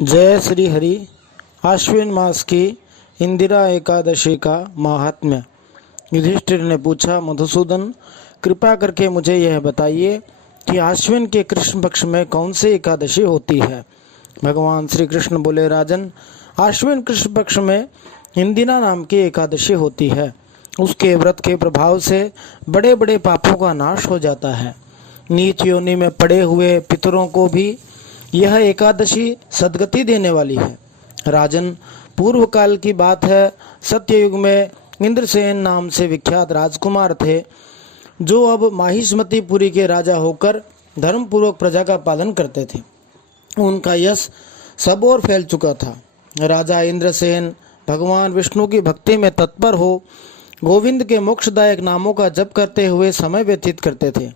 जय श्री हरि। आश्विन मास की इंदिरा एकादशी का महात्म्य। युधिष्ठिर ने पूछा, मधुसूदन, कृपा करके मुझे यह बताइए कि आश्विन के कृष्ण पक्ष में कौन सी एकादशी होती है। भगवान श्री कृष्ण बोले, राजन, आश्विन कृष्ण पक्ष में इंदिरा नाम की एकादशी होती है। उसके व्रत के प्रभाव से बड़े बड़े पापों का नाश हो जाता है। नीच योनि में पड़े हुए पितरों को भी यह एकादशी सद्गति देने वाली है। राजन, पूर्व काल की बात है, सत्ययुग में इंद्रसेन नाम से विख्यात राजकुमार थे, जो अब माहिष्मतीपुरी के राजा होकर धर्मपूर्वक प्रजा का पालन करते थे। उनका यश सब ओर फैल चुका था। राजा इंद्रसेन भगवान विष्णु की भक्ति में तत्पर हो गोविंद के मोक्षदायक नामों का जप करते हुए समय व्यतीत करते थे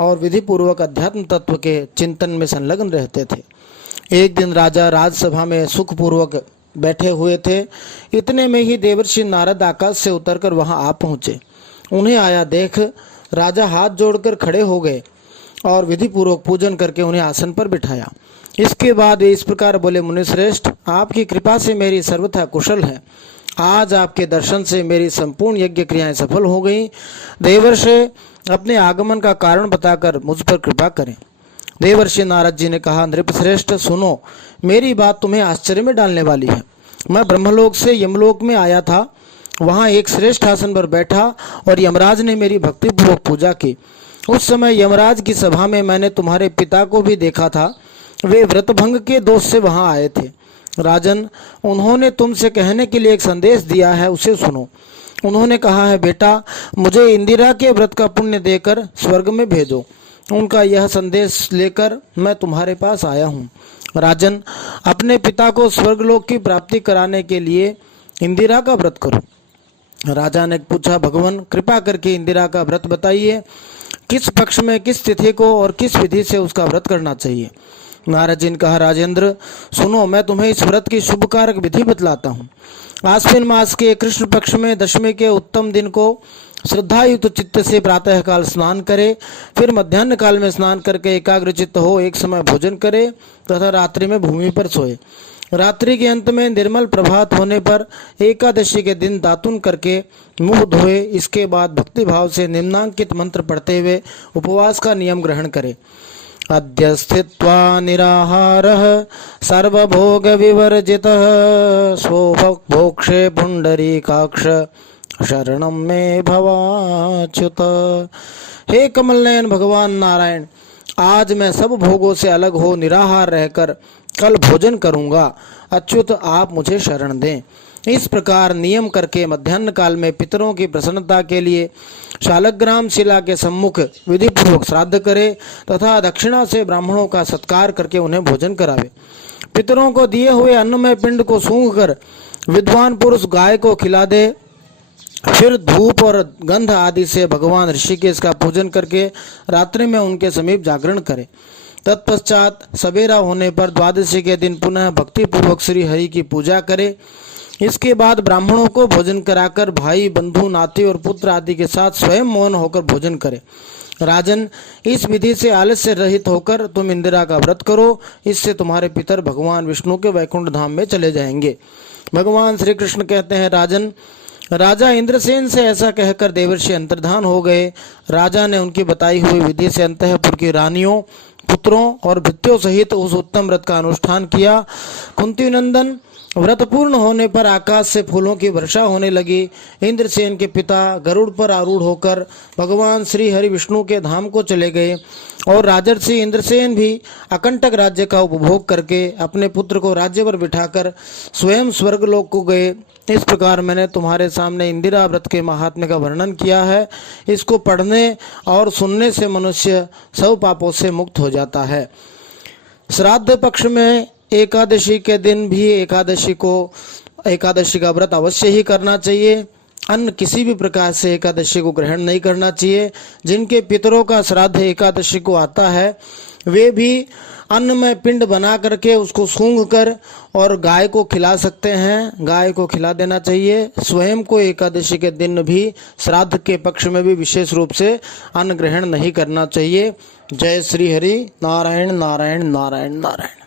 और विधि पूर्वक अध्यात्म तत्व के चिंतन में संलग्न रहते थे। एक दिन राजा राजसभा में सुखपूर्वक बैठे हुए थे। इतने में ही देवर्षि नारद आकाश से उतरकर वहां आ पहुंचे। उन्हें आया देख राजा हाथ जोड़कर खड़े हो गए और विधि पूर्वक पूजन करके उन्हें आसन पर बिठाया। इसके बाद वे इस प्रकार बोले, मुनिश्रेष्ठ, आपकी कृपा से मेरी सर्वथा कुशल है। आज आपके दर्शन से मेरी संपूर्ण यज्ञ क्रियाएं सफल हो गई। देवर्षि अपने आगमन का कारण बताकर मुझ पर कृपा करें। देवर्षि नारद जी ने कहा, नृपश्रेष्ठ, सुनो, मेरी बात तुम्हें आश्चर्य में डालने वाली है। मैं ब्रह्मलोक से यमलोक में आया था। वहां एक श्रेष्ठ आसन पर बैठा और यमराज ने मेरी भक्तिपूर्वक पूजा की। उस समय यमराज की सभा में मैंने तुम्हारे पिता को भी देखा था। वे व्रतभंग के दोष से वहां आए थे। राजन, उन्होंने तुमसे कहने के लिए एक संदेश दिया है, उसे सुनो। उन्होंने कहा है, बेटा, मुझे इंदिरा के व्रत का पुण्य देकर स्वर्ग में भेजो। उनका यह संदेश लेकर मैं तुम्हारे पास आया हूँ। राजन, अपने पिता को स्वर्गलोक की प्राप्ति कराने के लिए इंदिरा का व्रत करो। राजा ने पूछा, भगवान, कृपा करके इंदिरा का व्रत बताइए। किस पक्ष में, किस तिथि को और किस विधि से उसका व्रत करना चाहिए। नारद जी ने कहा, राजेंद्र, सुनो, मैं तुम्हें इस व्रत की शुभ कारक विधि बतलाता हूँ। आश्विन मास के कृष्ण पक्ष में दशमी के उत्तम दिन को श्रद्धायुक्त चित्त से प्रातः काल स्नान करे, फिर मध्याह्न काल में स्नान करके एकाग्र चित्त हो एक समय भोजन करे तथा रात्रि में भूमि पर सोए। रात्रि के अंत में निर्मल प्रभात होने पर एकादशी के दिन दातुन करके मुंह धोए। इसके बाद भक्तिभाव से निम्नांकित मंत्र पढ़ते हुए उपवास का नियम ग्रहण करे। अद्य स्थित्वा निराहारः सर्वभोग विवर्जितः स्वभोक्षे पुंडरीकाक्ष शरणम में भवाच्युत। हे कमल नयन भगवान नारायण, आज मैं सब भोगों से अलग हो निराहार रहकर कल भोजन करूंगा। अच्युत, आप मुझे शरण दें। इस प्रकार नियम करके मध्याह्न काल में पितरों की प्रसन्नता के लिए शालग्राम शिला के सम्मुख विधि पूर्वक श्राद्ध करे तथा दक्षिणा से ब्राह्मणों का सत्कार करके उन्हें भोजन करावे। पितरों को दिए हुए अन्नमय पिंड को सूंघकर विद्वान पुरुष गाय को खिला दे। फिर धूप और गंध आदि से भगवान ऋषिकेश का पूजन करके रात्रि में उनके समीप जागरण करे। तत्पश्चात सवेरा होने पर द्वादशी के दिन पुनः भक्ति पूर्वक श्री हरि की पूजा करे। इसके बाद ब्राह्मणों को भोजन कराकर भाई, बंधु, नाती और पुत्र आदि के साथ स्वयं मौन होकर भोजन करे। राजन, इस विधि से आलस्य रहित होकर तुम इंदिरा का व्रत करो। इससे तुम्हारे पितर भगवान विष्णु के वैकुंठ धाम में चले जाएंगे। भगवान श्री कृष्ण कहते हैं, राजन, राजा इंद्रसेन से ऐसा कहकर देवर्षि अंतर्धान हो गए। राजा ने उनकी बताई हुई विधि से अंतःपुर की रानियों, पुत्रों और भृत्यों सहित उस उत्तम व्रत का अनुष्ठान किया। कुंती नंदन, व्रत पूर्ण होने पर आकाश से फूलों की वर्षा होने लगी। इंद्रसेन के पिता गरुड़ पर आरूढ़ होकर भगवान श्री हरि विष्णु के धाम को चले गए और राजर्षि इंद्रसेन भी अकंटक राज्य का उपभोग करके अपने पुत्र को राज्य पर बिठाकर स्वयं स्वर्गलोक को गए। इस प्रकार मैंने तुम्हारे सामने इंदिरा व्रत के महात्म्य का वर्णन किया है। इसको पढ़ने और सुनने से मनुष्य सब पापों से मुक्त हो जाता है। श्राद्ध पक्ष में एकादशी के दिन भी एकादशी का व्रत अवश्य ही करना चाहिए। अन्य किसी भी प्रकार से एकादशी को ग्रहण नहीं करना चाहिए। जिनके पितरों का श्राद्ध एकादशी को आता है वे भी अन्न में पिंड बना करके उसको सूंघ कर और गाय को खिला सकते हैं। गाय को खिला देना चाहिए। स्वयं को एकादशी के दिन भी श्राद्ध के पक्ष में भी विशेष रूप से अन्न ग्रहण नहीं करना चाहिए। जय श्री हरि। नारायण नारायण नारायण नारायण।